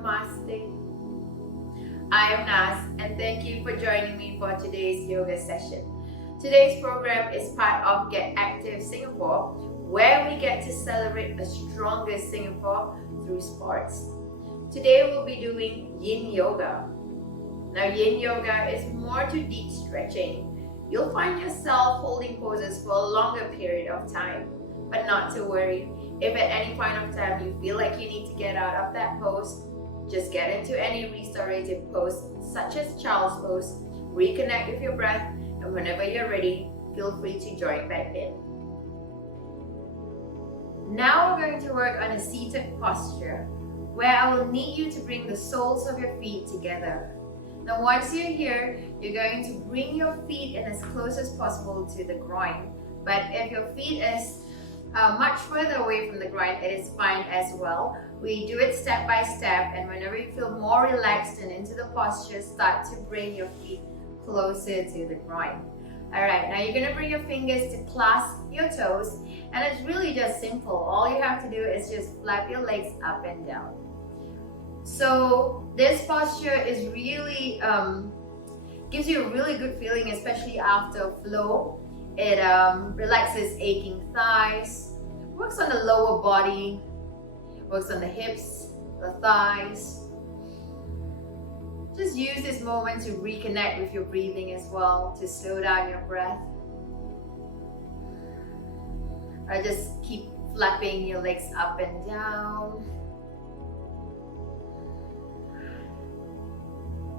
Namaste. I am Nas, and thank you for joining me for today's yoga session. Today's program is part of Get Active Singapore, where we get to celebrate a stronger Singapore through sports. Today we'll be doing Yin Yoga. Now, Yin Yoga is more to deep stretching. You'll find yourself holding poses for a longer period of time, but not to worry. If at any point of time you feel like you need to get out of that pose, just get into any restorative pose, such as child's pose, reconnect with your breath, and whenever you're ready, feel free to join back in. Now we're going to work on a seated posture, where I will need you to bring the soles of your feet together. Now once you're here, you're going to bring your feet in as close as possible to the groin. But if your feet is much further away from the groin, it is fine as well. We do it step by step, and whenever you feel more relaxed and into the posture, start to bring your feet closer to the groin. Alright, now you're going to bring your fingers to clasp your toes, and it's really just simple. All you have to do is just flap your legs up and down. So this posture is really gives you a really good feeling, especially after flow. It relaxes aching thighs, works on the lower body, works on the hips, the thighs. Just use this moment to reconnect with your breathing as well, to slow down your breath. Or just keep flapping your legs up and down.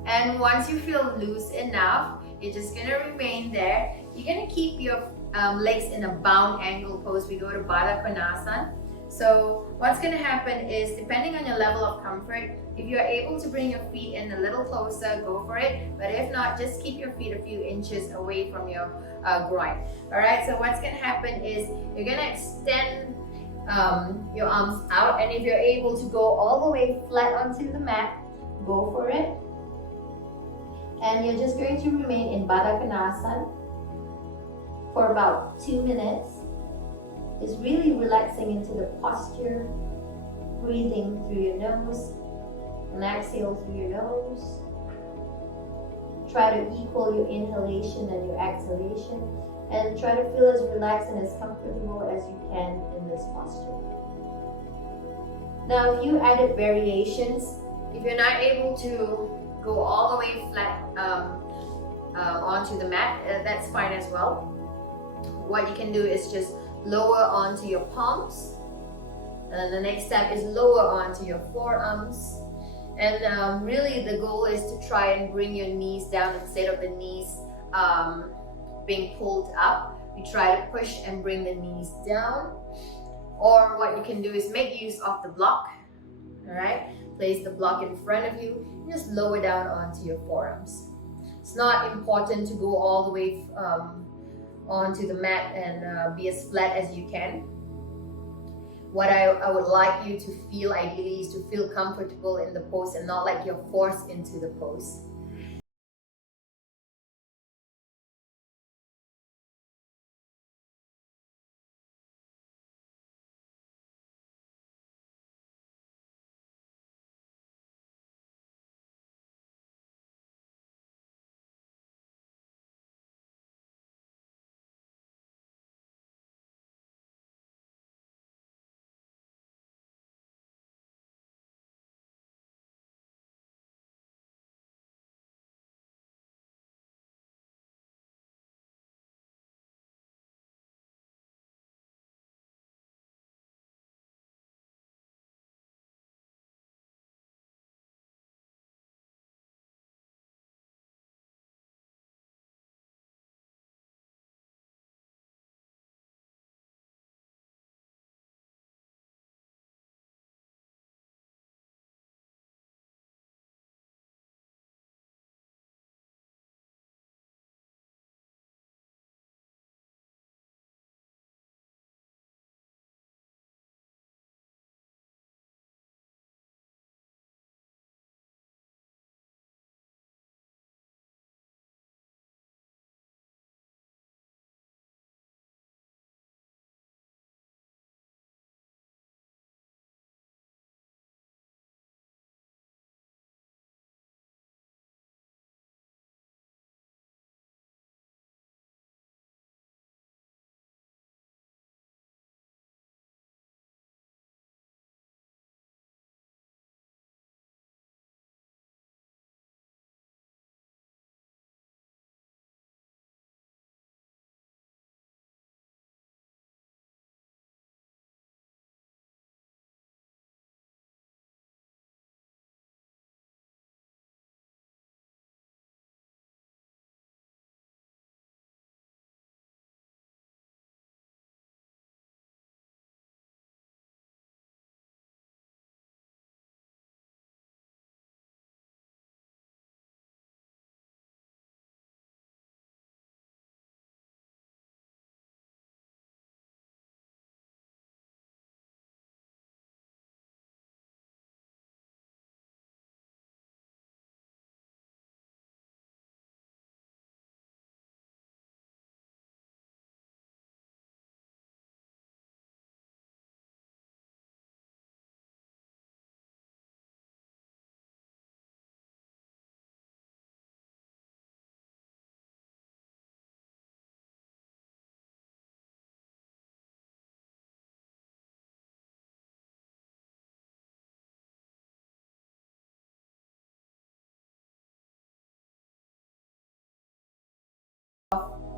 And once you feel loose enough, you're just going to remain there. You're going to keep your legs in a bound angle pose. We go to Baddha Konasana. So what's going to happen is, depending on your level of comfort, if you're able to bring your feet in a little closer, go for it. But if not, just keep your feet a few inches away from your groin. Alright, so what's going to happen is you're going to extend your arms out. And if you're able to go all the way flat onto the mat, go for it. And you're just going to remain in Baddha Konasana for about 2 minutes. Just really relaxing into the posture, breathing through your nose, and exhale through your nose. Try to equal your inhalation and your exhalation, and try to feel as relaxed and as comfortable as you can in this posture. Now, a few added variations. If you're not able to go all the way flat onto the mat, that's fine as well. What you can do is just lower onto your palms, and the next step is lower onto your forearms. And really the goal is to try and bring your knees down instead of the knees being pulled up. We try to push and bring the knees down. Or what you can do is make use of the block. Alright, place the block in front of you and just lower down onto your forearms. It's not important to go all the way onto the mat and be as flat as you can. What I would like you to feel ideally is to feel comfortable in the pose and not like you're forced into the pose.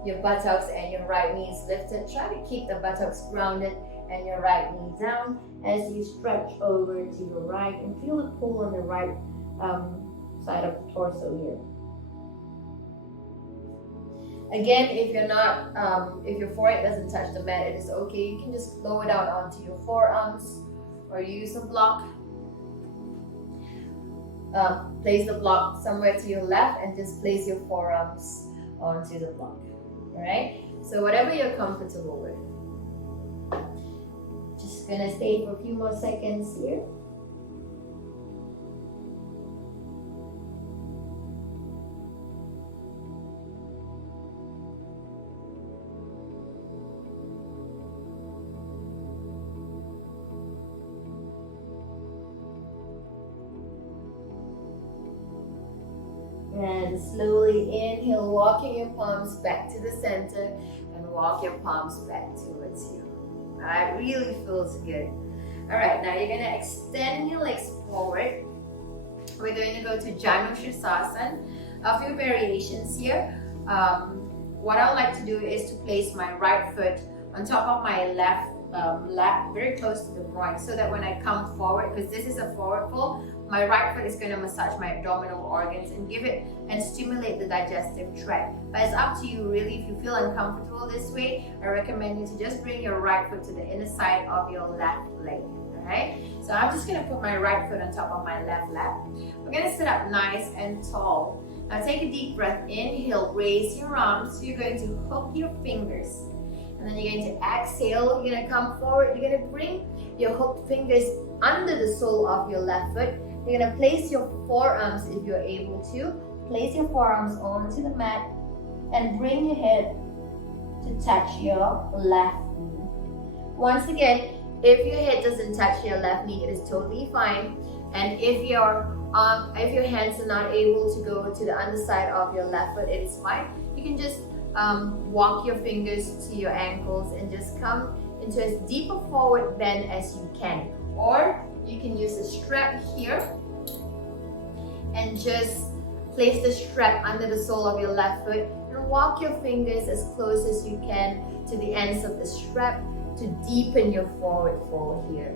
your buttocks and your right knee is lifted. Try to keep the buttocks grounded and your right knee down as you stretch over to your right and feel the pull on the right side of the torso here. Again, if you're not, if your forehead doesn't touch the mat, it is okay. You can just blow it out onto your forearms or use a block. Place the block somewhere to your left and just place your forearms onto the block. Alright? So whatever you're comfortable with. Just gonna stay for a few more seconds here. And slowly inhale, walking your palms back to the center and walk your palms back towards you. Alright, really feels good. Alright, now you're going to extend your legs forward. We're going to go to Janushirasana. A few variations here. What I would like to do is to place my right foot on top of my left lap, very close to the groin, so that when I come forward, because this is a forward fold, my right foot is going to massage my abdominal organs and give it and stimulate the digestive tract. But it's up to you really. If you feel uncomfortable this way, I recommend you to just bring your right foot to the inner side of your left leg. Alright? So I'm just going to put my right foot on top of my left lap. We're going to sit up nice and tall. Now take a deep breath. Inhale, raise your arms. So you're going to hook your fingers. And then you're going to exhale. You're going to come forward. You're going to bring your hooked fingers under the sole of your left foot. You're going to place your forearms, if you're able to, place your forearms onto the mat and bring your head to touch your left knee. Once again, if your head doesn't touch your left knee, it is totally fine. And if your hands are not able to go to the underside of your left foot, it is fine. You can just walk your fingers to your ankles and just come into as deep a forward bend as you can. Or you can use a strap here and just place the strap under the sole of your left foot and walk your fingers as close as you can to the ends of the strap to deepen your forward fold here.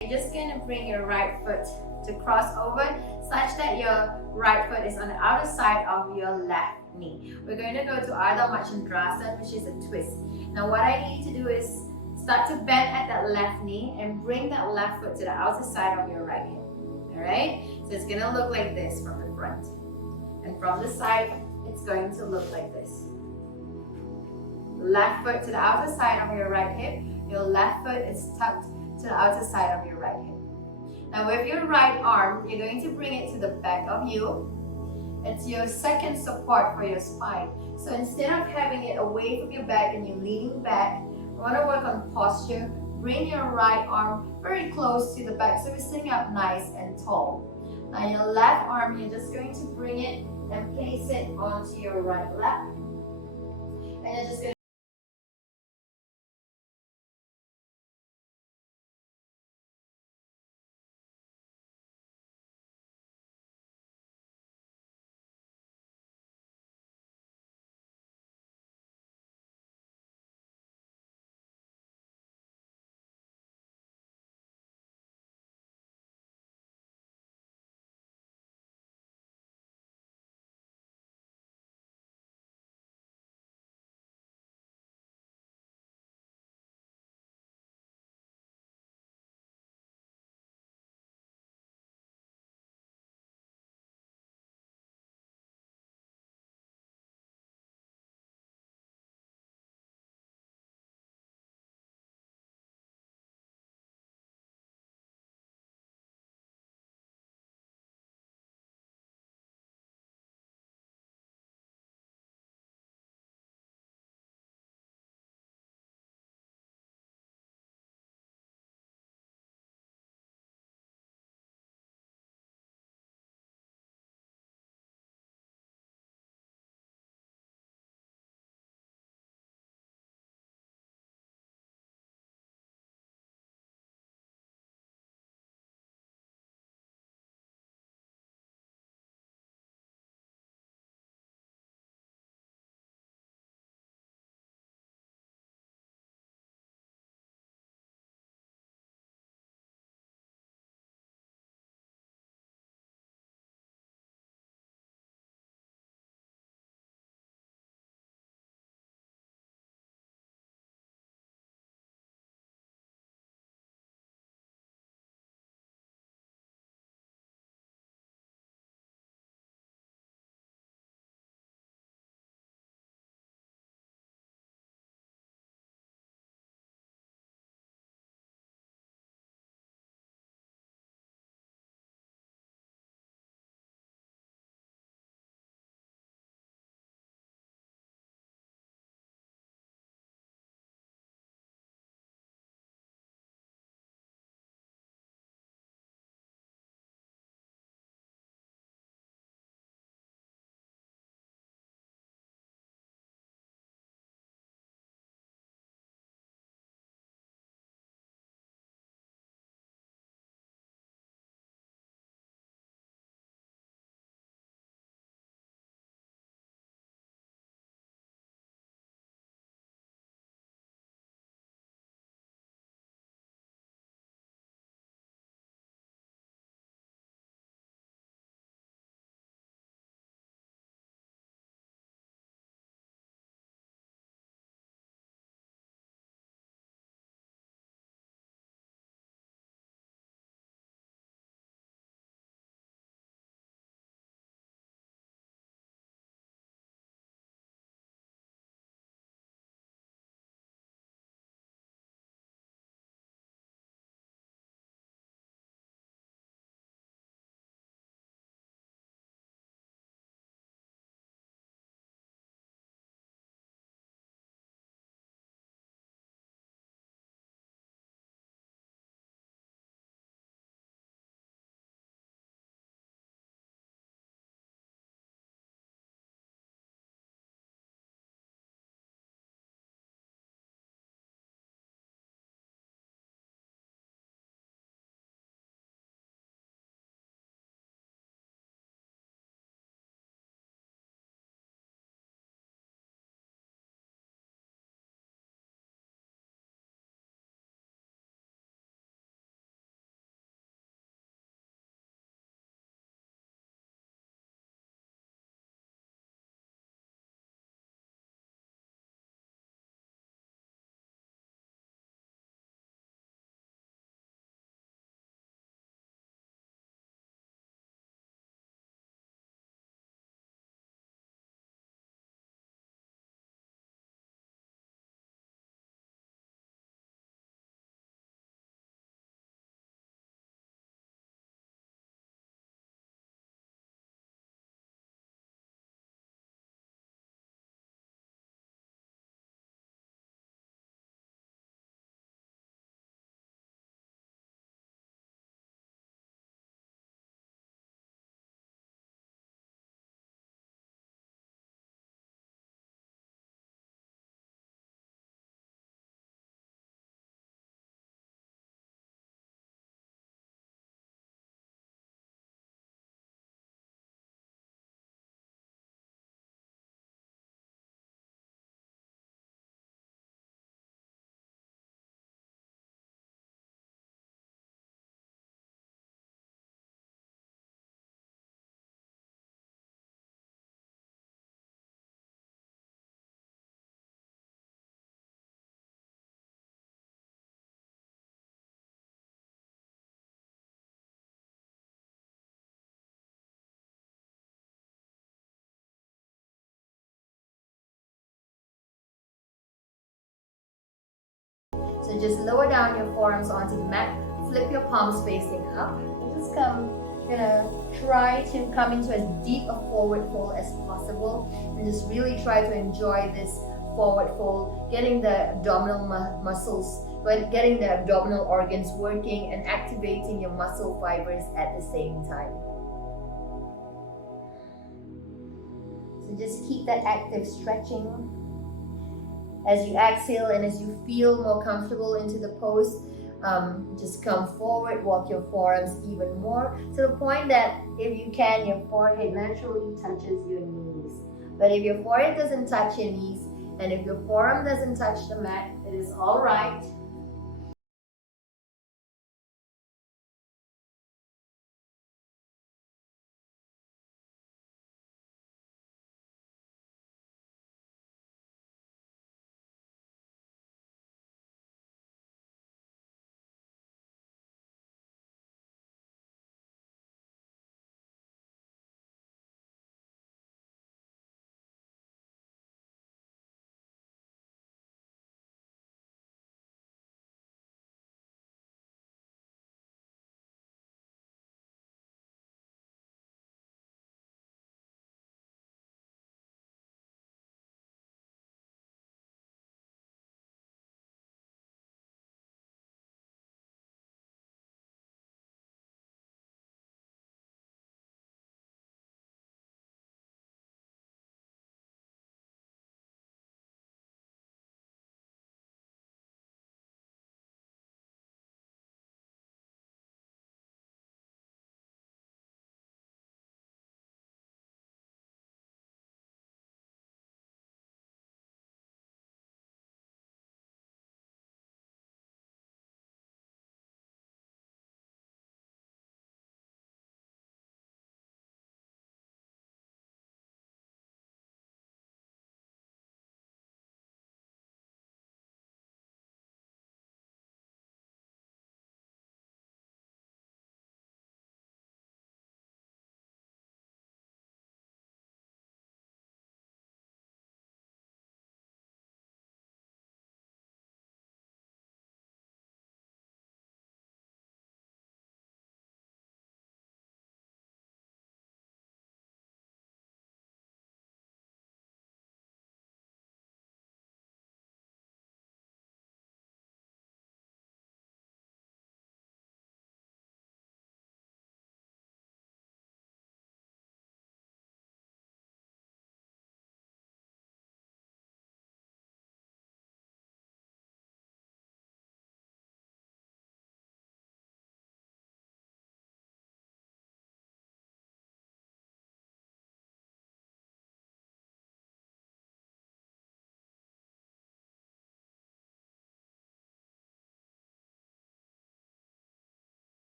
You're just going to bring your right foot to cross over such that your right foot is on the outer side of your left knee. We're going to go to Ardha Machandrasana, which is a twist. Now what I need to do is start to bend at that left knee and bring that left foot to the outer side of your right hip. Alright? So it's going to look like this from the front. And from the side, it's going to look like this. Left foot to the outer side of your right hip. Your left foot is tucked to the outer side of your right hip. Now with your right arm, you're going to bring it to the back of you. It's your second support for your spine. So instead of having it away from your back and you leaning back, we want to work on posture. Bring your right arm very close to the back so we're sitting up nice and tall. Now your left arm, you're just going to bring it and place it onto your right lap. And you're just going to So just lower down your forearms onto the mat, flip your palms facing up, and just try to come into as deep a forward fold as possible, and just really try to enjoy this forward fold, getting the abdominal muscles, getting the abdominal organs working and activating your muscle fibers at the same time. So just keep that active stretching. As you exhale and as you feel more comfortable into the pose, just come forward, walk your forearms even more to the point that if you can, your forehead naturally touches your knees. But if your forehead doesn't touch your knees, and if your forearm doesn't touch the mat, it is all right.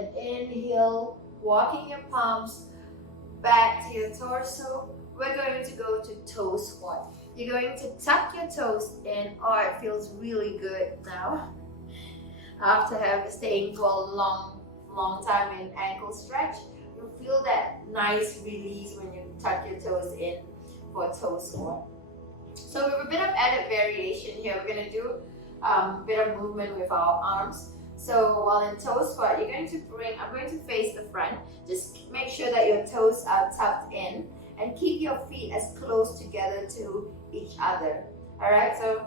and inhale, walking your palms back to your torso. We're going to go to toe squat. You're going to tuck your toes in. Oh, it feels really good now. After staying for a long time in ankle stretch, you feel that nice release when you tuck your toes in for toe squat. So with a bit of added variation here, we're going to do a bit of movement with our arms. So while in toe squat, I'm going to face the front. Just make sure that your toes are tucked in and keep your feet as close together to each other. Alright, so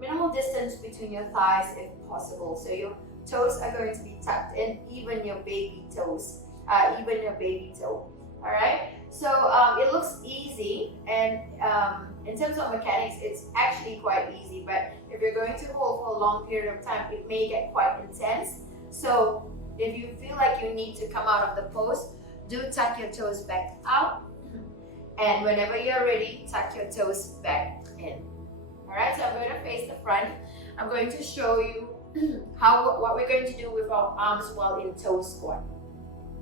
minimal distance between your thighs if possible. So your toes are going to be tucked in, even your baby toe. Alright, so it looks easy, and in terms of mechanics, it's actually quite easy, but if you're going to hold for a long period of time, it may get quite intense. So if you feel like you need to come out of the pose, do tuck your toes back out, and whenever you're ready, tuck your toes back in. Alright, so I'm going to face the front. I'm going to show you what we're going to do with our arms while in toe squat.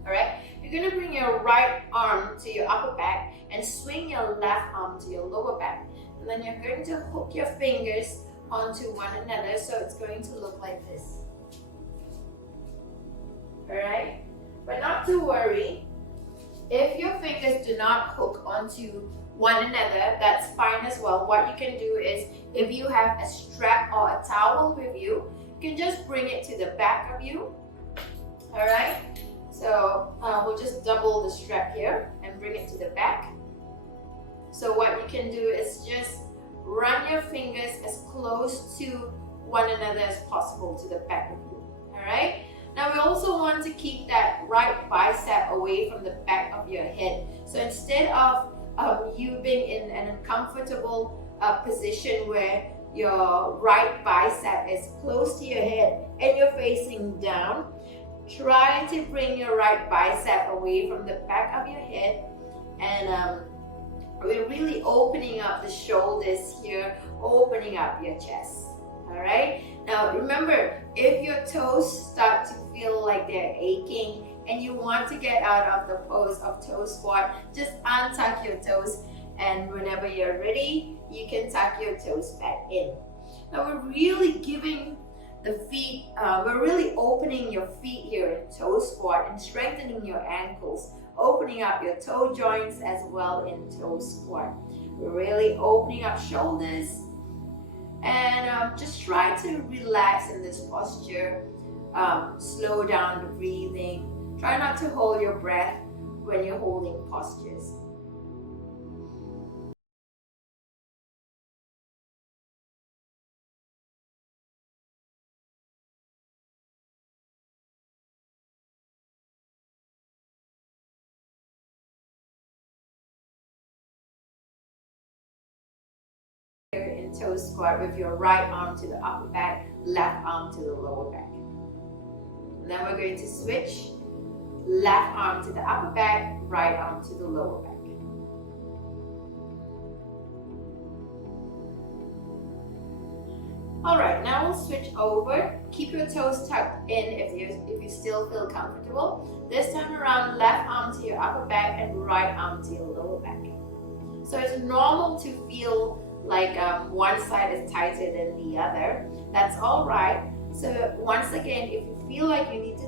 Alright, you're going to bring your right arm to your upper back and swing your left arm to your lower back. And then you're going to hook your fingers onto one another, so it's going to look like this. Alright, but not to worry. If your fingers do not hook onto one another, that's fine as well. What you can do is, if you have a strap or a towel with you, you can just bring it to the back of you. Alright, so we'll just double the strap here and bring it to the back. So what you can do is just run your fingers as close to one another as possible to the back of you. Alright, now we also want to keep that right bicep away from the back of your head. So instead of you being in an uncomfortable position where your right bicep is close to your head and you're facing down, try to bring your right bicep away from the back of your head, and we're really opening up the shoulders here, opening up your chest. Alright, now remember, if your toes start to feel like they're aching and you want to get out of the pose of toe squat, just untuck your toes, and whenever you're ready, you can tuck your toes back in. Now we're really giving the feet, we're really opening your feet here in toe squat and strengthening your ankles, opening up your toe joints as well in toe squat. We're really opening up shoulders, and just try to relax in this posture. Slow down the breathing. Try not to hold your breath when you're holding postures. In toe squat with your right arm to the upper back, left arm to the lower back. And then we're going to switch. Left arm to the upper back, right arm to the lower back. Alright, now we'll switch over. Keep your toes tucked in if you still feel comfortable. This time around, left arm to your upper back and right arm to your lower back. So it's normal to feel like one side is tighter than the other. That's alright. So once again, if you feel like you need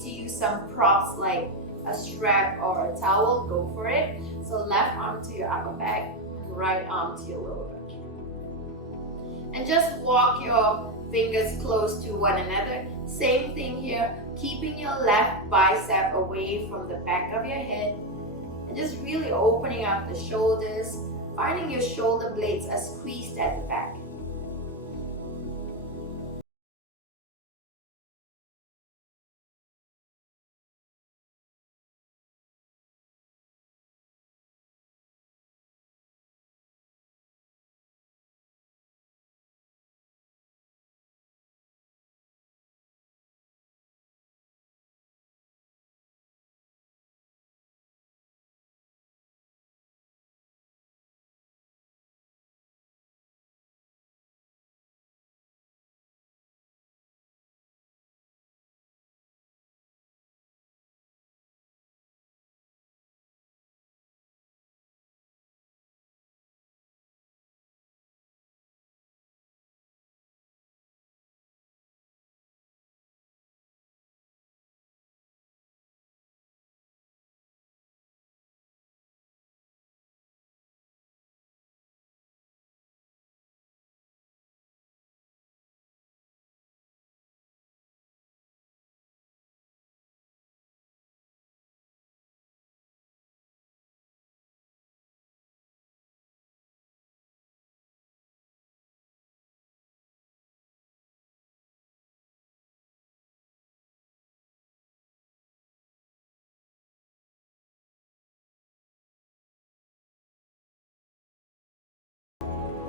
to use some props like a strap or a towel, go for it. So left arm to your upper back and right arm to your lower back. And just walk your fingers close to one another. Same thing here, keeping your left bicep away from the back of your head. And just really opening up the shoulders, finding your shoulder blades are squeezed at the back.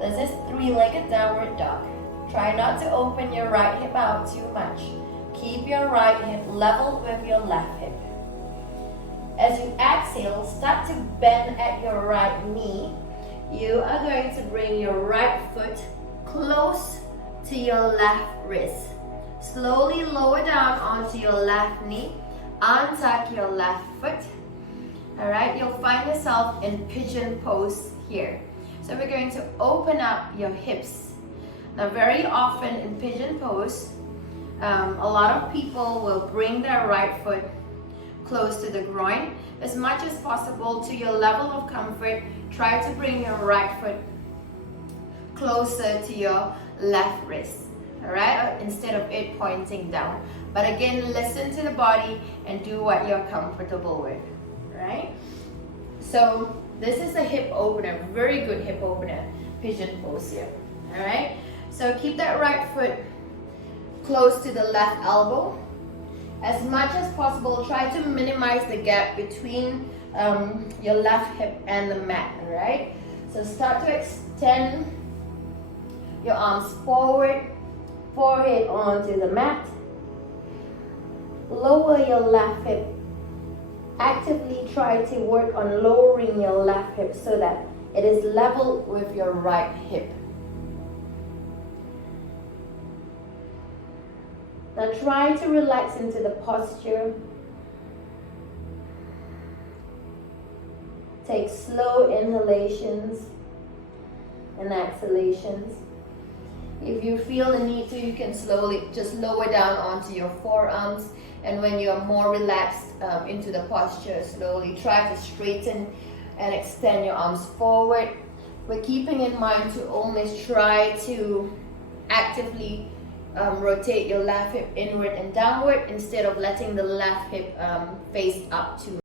This is three-legged downward dog. Try not to open your right hip out too much. Keep your right hip level with your left hip. As you exhale, start to bend at your right knee. You are going to bring your right foot close to your left wrist. Slowly lower down onto your left knee. Untuck your left foot. Alright, you'll find yourself in pigeon pose here. So we're going to open up your hips. Now very often in pigeon pose, a lot of people will bring their right foot close to the groin. As much as possible to your level of comfort, try to bring your right foot closer to your left wrist, alright, instead of it pointing down. But again, listen to the body and do what you're comfortable with, right? So this is a hip opener, very good hip opener, pigeon pose here, alright? So keep that right foot close to the left elbow. As much as possible, try to minimize the gap between your left hip and the mat, alright? So start to extend your arms forward, forehead onto the mat. Lower your left hip. Actively try to work on lowering your left hip so that it is level with your right hip. Now try to relax into the posture. Take slow inhalations and exhalations. If you feel the need to, you can slowly just lower down onto your forearms. And when you're more relaxed into the posture, slowly try to straighten and extend your arms forward. But keeping in mind to always try to actively rotate your left hip inward and downward instead of letting the left hip face up too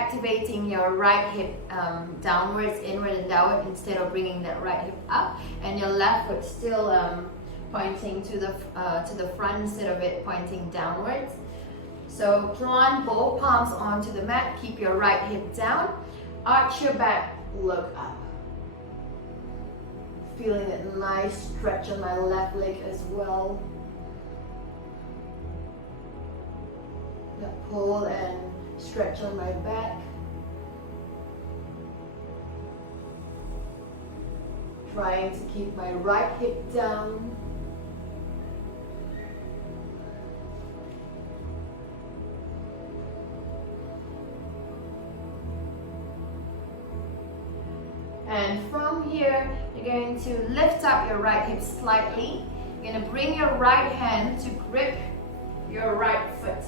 activating your right hip downwards, inward and downward, instead of bringing that right hip up, and your left foot still pointing to the front instead of it pointing downwards. So plant both palms onto the mat, keep your right hip down, arch your back, look up. Feeling that nice stretch on my left leg as well. That pull and stretch on my back. Trying to keep my right hip down. And from here, you're going to lift up your right hip slightly. You're going to bring your right hand to grip your right foot.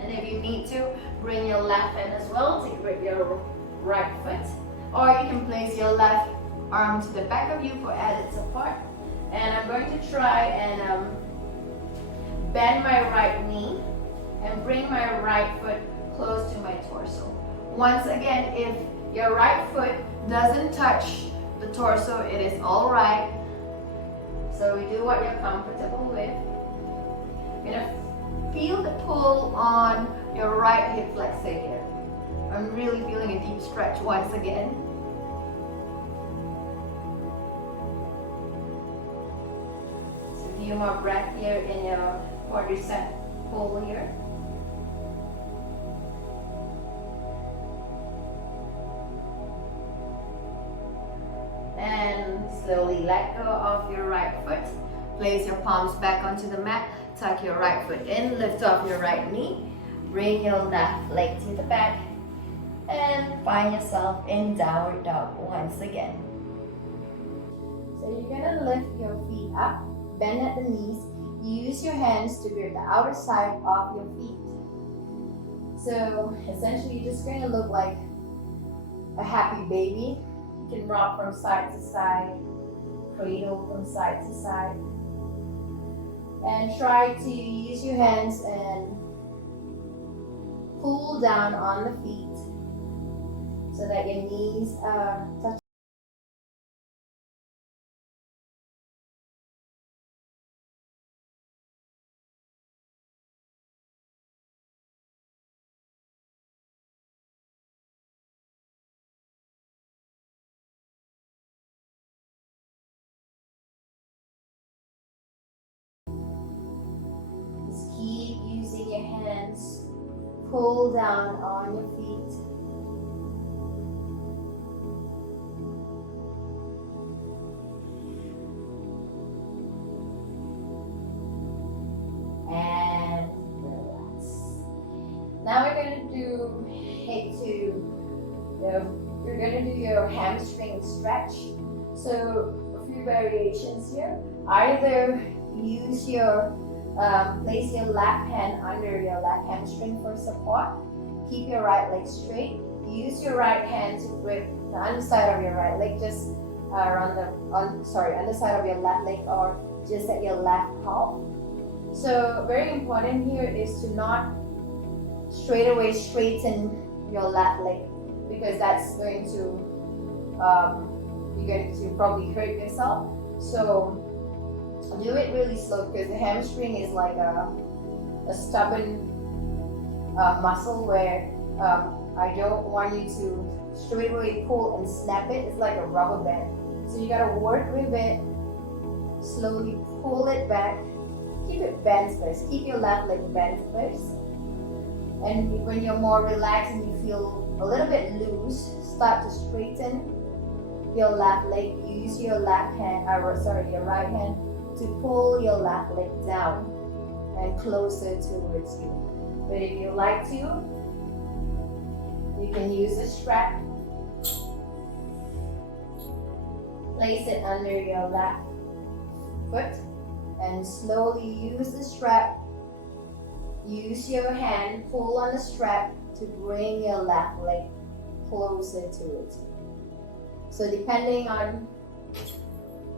And if you need to, bring your left hand as well to grip your right foot. Or you can place your left arm to the back of you for added support. And I'm going to try and bend my right knee and bring my right foot close to my torso. Once again, if your right foot doesn't touch the torso, it is all right. So you do what you're comfortable with. You're gonna feel the pull on your right hip flexor here. I'm really feeling a deep stretch once again. So a few more breath here in your quadricep pull here. And slowly let go of your right foot. Place your palms back onto the mat. Tuck your right foot in. Lift off your right knee. Bring your left leg to the back. And find yourself in downward dog once again. So you're going to lift your feet up. Bend at the knees. Use your hands to grip the outer side of your feet. So essentially you're just going to look like a happy baby. You can rock from side to side, cradle from side to side. And try to use your hands and pull down on the feet so that your knees touch. Keep using your hands, pull down on your feet. And relax. Now we're going to you're going to do your hamstring stretch. So a few variations here. Either use your place your left hand under your left hamstring for support. Keep your right leg straight. Use your right hand to grip the underside of your right leg, just underside of your left leg, or just at your left palm. So very important here is to not straight away straighten your left leg, because that's going to you're going to probably hurt yourself. So do it really slow, because the hamstring is like a stubborn muscle where I don't want you to straight away pull and snap it. It's like a rubber band. So you gotta work with it, slowly pull it back, keep it bent first, keep your left leg bent first. And when you're more relaxed and you feel a little bit loose, start to straighten your left leg. Use your right hand to pull your left leg down and closer towards you. But if you like to, you can use a strap. Place it under your left foot and slowly use the strap. Use your hand, pull on the strap to bring your left leg closer towards you. So depending on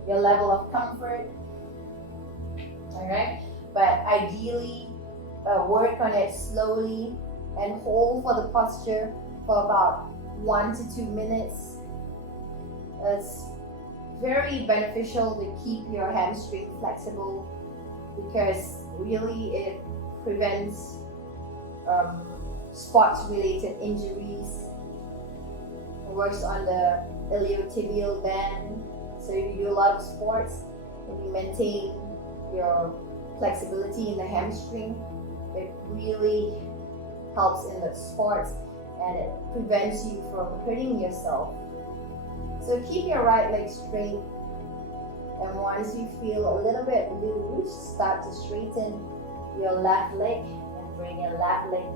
your level of comfort, alright, but ideally work on it slowly and hold for the posture for about 1 to 2 minutes. It's very beneficial to keep your hamstring flexible because really it prevents sports related injuries. It works on the iliotibial band, so if you do a lot of sports and you maintain your flexibility in the hamstring, it really helps in the sports and it prevents you from hurting yourself. So keep your right leg straight, and once you feel a little bit loose, start to straighten your left leg and bring your left leg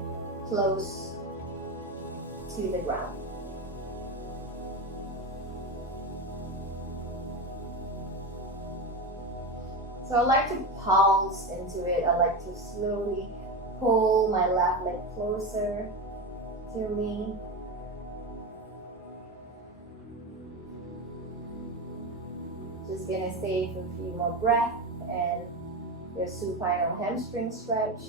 close to the ground. So I like to pulse into it. I like to slowly pull my left leg closer to me. Just gonna stay for a few more breaths and your supine hamstring stretch.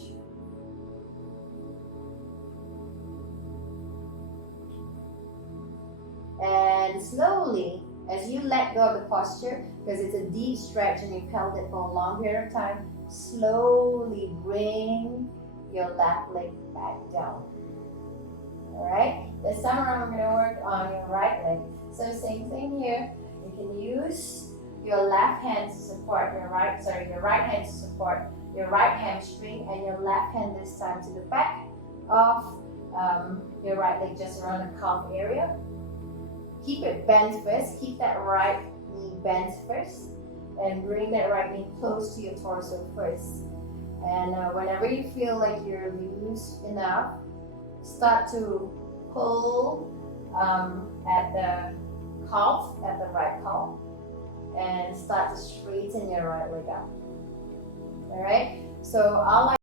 And slowly, as you let go of the posture, because it's a deep stretch and you've held it for a long period of time, slowly bring your left leg back down. Alright, this time around we're going to work on your right leg. So same thing here. You can use your left hand to support your right hand to support your right hamstring, and your left hand this time to the back of your right leg, just around the calf area. Keep it bent first, keep that right knee bent first, and bring that right knee close to your torso first. And whenever you feel like you're loose enough, start to pull at the calf, at the right calf, and start to straighten your right leg up. Alright, so I'll